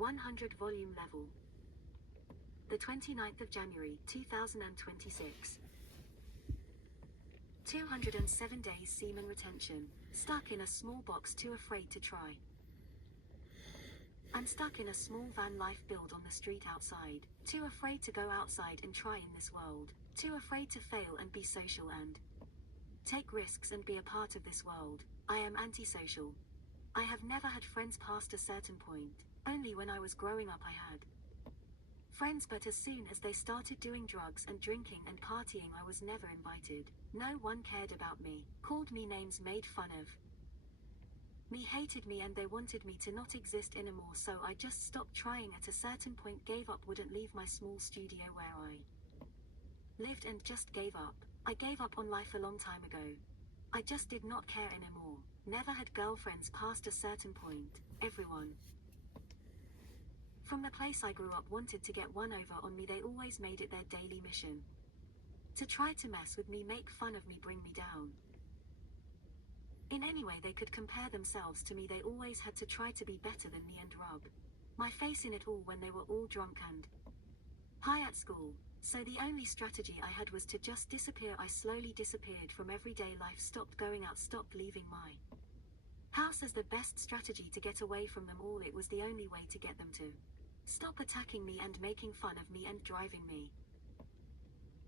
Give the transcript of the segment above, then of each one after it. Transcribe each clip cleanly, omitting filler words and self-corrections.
100 volume level. The 29th of January 2026. 207 days semen retention. Stuck in a small box, too afraid to try. I'm stuck in a small van life build on the street outside. Too afraid to go outside and try in this world. Too afraid to fail and be social and take risks and be a part of this world. I am antisocial. I have never had friends past a certain point. Only when I was growing up I had friends, but as soon as they started doing drugs and drinking and partying I was never invited. No one cared about me, called me names, made fun of me, hated me, and they wanted me to not exist anymore, so I just stopped trying at a certain point, gave up, wouldn't leave my small studio where I lived and just gave up. I gave up on life a long time ago. I just did not care anymore. Never had girlfriends past a certain point. Everyone from the place I grew up wanted to get one over on me. They always made it their daily mission to try to mess with me, make fun of me, bring me down. In any way they could compare themselves to me, they always had to try to be better than me and rub my face in it all when they were all drunk and high at school. So the only strategy I had was to just disappear. I slowly disappeared from everyday life, stopped going out, stopped leaving my house as the best strategy to get away from them all. It was the only way to get them to stop attacking me and making fun of me and driving me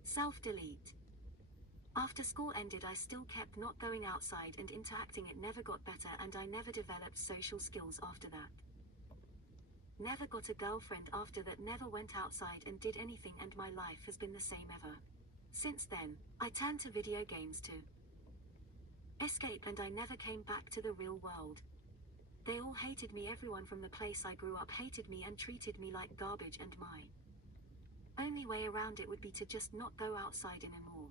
self-delete. After school ended I still kept not going outside and interacting. It never got better and I never developed social skills after that. Never got a girlfriend after that, never went outside and did anything, and my life has been the same ever since then. I turned to video games to escape and I never came back to the real world. They all hated me. Everyone from the place I grew up hated me and treated me like garbage, and my only way around it would be to just not go outside anymore.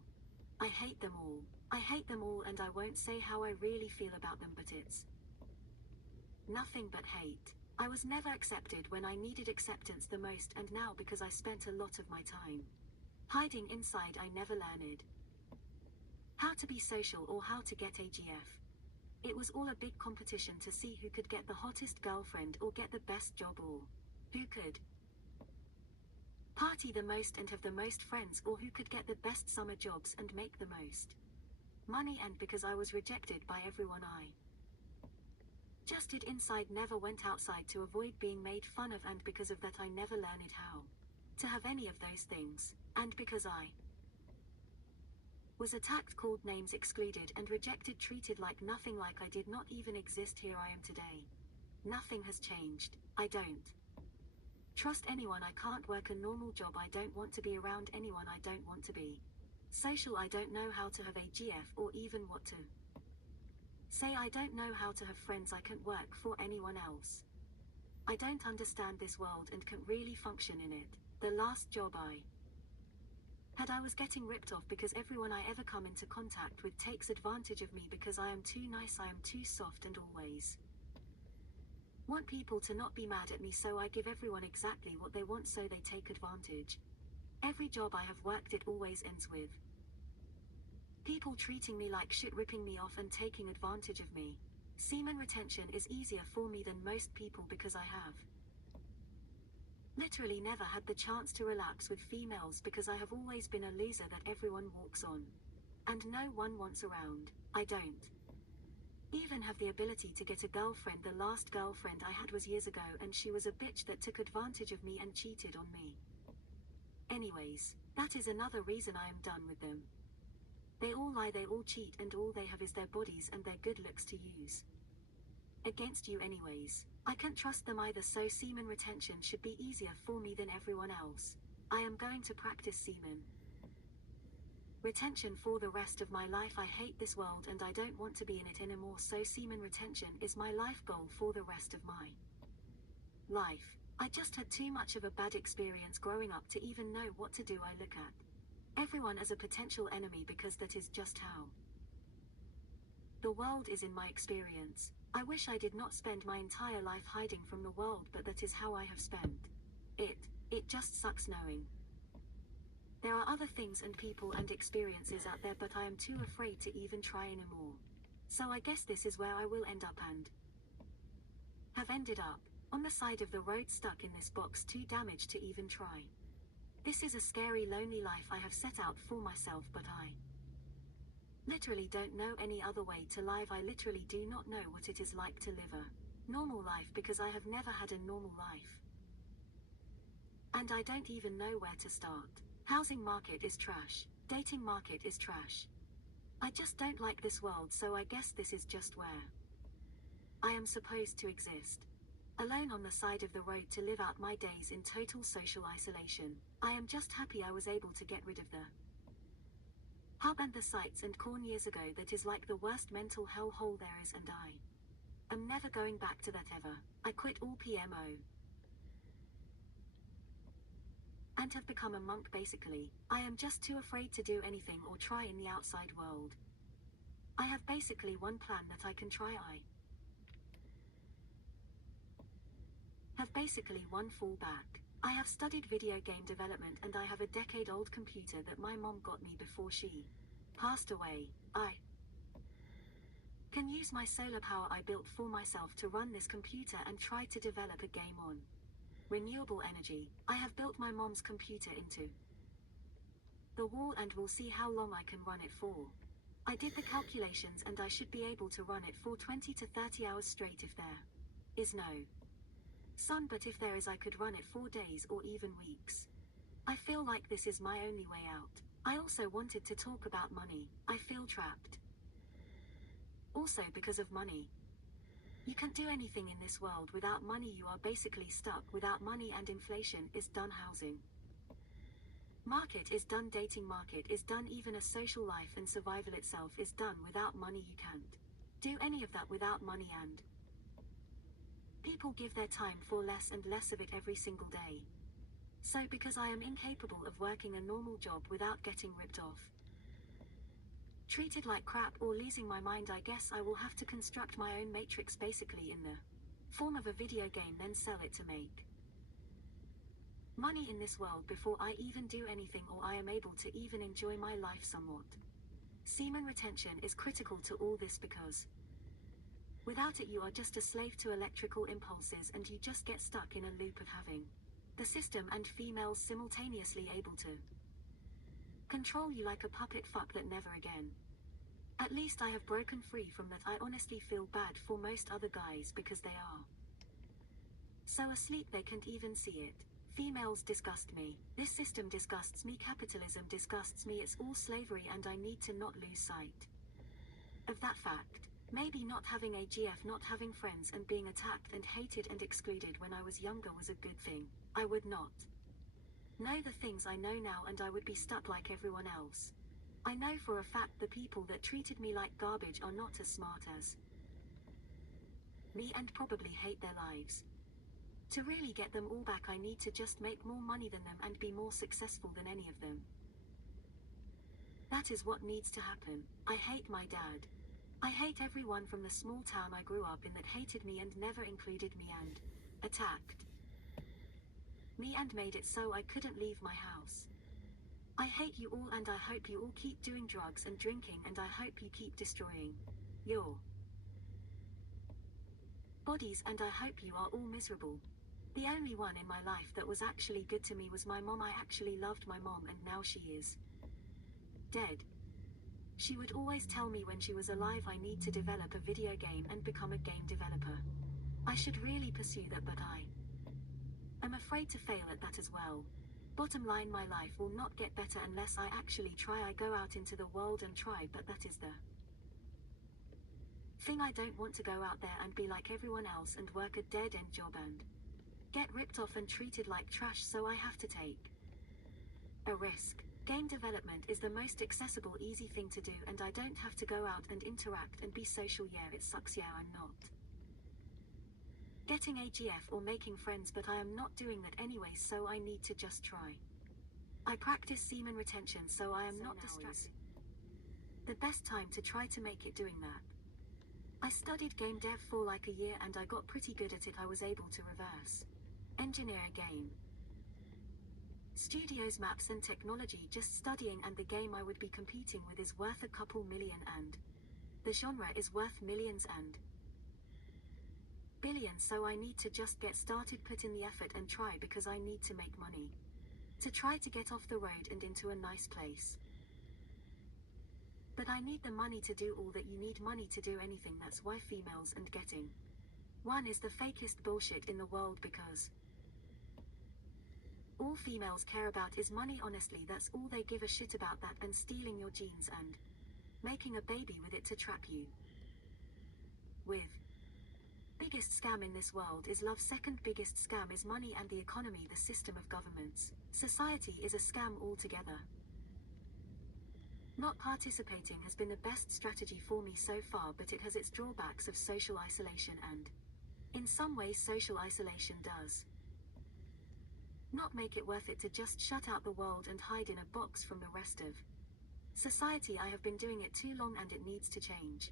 I hate them all. I hate them all, and I won't say how I really feel about them, but it's nothing but hate. I was never accepted when I needed acceptance the most, and now because I spent a lot of my time hiding inside I never learned how to be social or how to get AGF. It was all a big competition to see who could get the hottest girlfriend or get the best job, or who could party the most and have the most friends, or who could get the best summer jobs and make the most money. And because I was rejected by everyone I just did inside, never went outside to avoid being made fun of, and because of that I never learned how to have any of those things. And because I was attacked, called names, excluded and rejected, treated like nothing, like I did not even exist, here I am today. Nothing has changed. I don't trust anyone. I can't work a normal job. I don't want to be around anyone. I don't want to be social. I don't know how to have a GF or even what to say. I don't know how to have friends. I can't work for anyone else. I don't understand this world and can't really function in it. The last job I had, I was getting ripped off because everyone I ever come into contact with takes advantage of me because I am too nice, I am too soft, and always want people to not be mad at me, so I give everyone exactly what they want, so they take advantage. Every job I have worked, it always ends with people treating me like shit, ripping me off and taking advantage of me. Semen retention is easier for me than most people because I have literally never had the chance to relax with females, because I have always been a loser that everyone walks on and no one wants around. I don't even have the ability to get a girlfriend. The last girlfriend I had was years ago, and she was a bitch that took advantage of me and cheated on me. Anyways, that is another reason I am done with them. They all lie, they all cheat, and all they have is their bodies and their good looks to use against you anyways. I can't trust them either, so semen retention should be easier for me than everyone else. I am going to practice semen retention for the rest of my life. I hate this world and I don't want to be in it anymore, so semen retention is my life goal for the rest of my life. I just had too much of a bad experience growing up to even know what to do. I look at everyone as a potential enemy because that is just how the world is in my experience. I wish I did not spend my entire life hiding from the world, but that is how I have spent it. It just sucks knowing there are other things and people and experiences out there, but I am too afraid to even try anymore. So I guess this is where I will end up and have ended up. On the side of the road stuck in this box, too damaged to even try. This is a scary, lonely life I have set out for myself, but I literally don't know any other way to live. I literally do not know what it is like to live a normal life because I have never had a normal life. And I don't even know where to start. Housing market is trash. Dating market is trash. I just don't like this world, so I guess this is just where I am supposed to exist. Alone on the side of the road to live out my days in total social isolation. I am just happy I was able to get rid of the hub and the sights and corn years ago. That is like the worst mental hellhole there is, and I am never going back to that ever. I quit all PMO and have become a monk basically. I am just too afraid to do anything or try in the outside world. I have basically one plan that I can try. I have basically one fallback. I have studied video game development and I have a decade-old computer that my mom got me before she passed away. I can use my solar power I built for myself to run this computer and try to develop a game on renewable energy. I have built my mom's computer into the wall and we'll see how long I can run it for. I did the calculations and I should be able to run it for 20 to 30 hours straight if there is no sun, but if there is I could run it for days or even weeks. I feel like this is my only way out. I also wanted to talk about money. I feel trapped. Also because of money. You can't do anything in this world without money. You are basically stuck. Without money and inflation is done. Housing market is done. Dating market is done. Even a social life and survival itself is done. Without money you can't do any of that without money, and people give their time for less and less of it every single day. So because I am incapable of working a normal job without getting ripped off, treated like crap, or losing my mind, I guess I will have to construct my own matrix basically in the form of a video game, then sell it to make money in this world before I even do anything or I am able to even enjoy my life somewhat. Semen retention is critical to all this because without it you are just a slave to electrical impulses and you just get stuck in a loop of having the system and females simultaneously able to control you like a puppet. Fuck that, never again. At least I have broken free from that. I honestly feel bad for most other guys because they are so asleep they can't even see it. Females disgust me. This system disgusts me. Capitalism disgusts me. It's all slavery and I need to not lose sight of that fact. Maybe not having a GF, not having friends and being attacked and hated and excluded when I was younger was a good thing. I would not know the things I know now and I would be stuck like everyone else. I know for a fact the people that treated me like garbage are not as smart as me and probably hate their lives. To really get them all back I need to just make more money than them and be more successful than any of them. That is what needs to happen. I hate my dad. I hate everyone from the small town I grew up in that hated me and never included me and attacked me and made it so I couldn't leave my house. I hate you all and I hope you all keep doing drugs and drinking and I hope you keep destroying your bodies and I hope you are all miserable. The only one in my life that was actually good to me was my mom. I actually loved my mom and now she is dead. She would always tell me when she was alive I need to develop a video game and become a game developer. I should really pursue that, but I am afraid to fail at that as well. Bottom line, my life will not get better unless I actually try. I go out into the world and try, but that is the thing. I don't want to go out there and be like everyone else and work a dead-end job and get ripped off and treated like trash, so I have to take a risk. Game development is the most accessible, easy thing to do and I don't have to go out and interact and be social. Yeah, it sucks. Yeah, I'm not getting AGF or making friends, but I am not doing that anyway, so I need to just try. I practice semen retention so I am not distracted. The best time to try to make it doing that. I studied game dev for like a year and I got pretty good at it. I was able to reverse engineer a game. Studios, maps and technology, just studying, and the game I would be competing with is worth a couple million and the genre is worth millions, and billion, so I need to just get started, put in the effort and try, because I need to make money. To try to get off the road and into a nice place. But I need the money to do all that you need money to do anything. That's why females and getting one is the fakest bullshit in the world, because all females care about is money. Honestly, that's all they give a shit about, that and stealing your genes and making a baby with it to trap you. With biggest scam in this world is love, second biggest scam is money and the economy, the system of governments. Society is a scam altogether. Not participating has been the best strategy for me so far, but it has its drawbacks of social isolation, and in some ways social isolation does not make it worth it to just shut out the world and hide in a box from the rest of society. I have been doing it too long and it needs to change.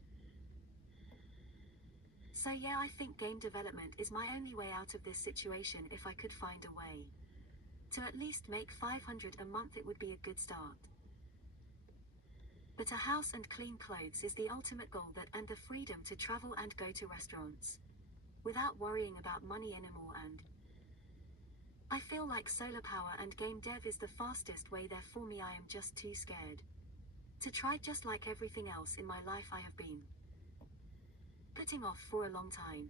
So yeah, I think game development is my only way out of this situation. If I could find a way to at least make 500 a month, it would be a good start. But a house and clean clothes is the ultimate goal, that and the freedom to travel and go to restaurants without worrying about money anymore, and I feel like solar power and game dev is the fastest way there for me. I am just too scared to try, just like everything else in my life I have been putting off for a long time.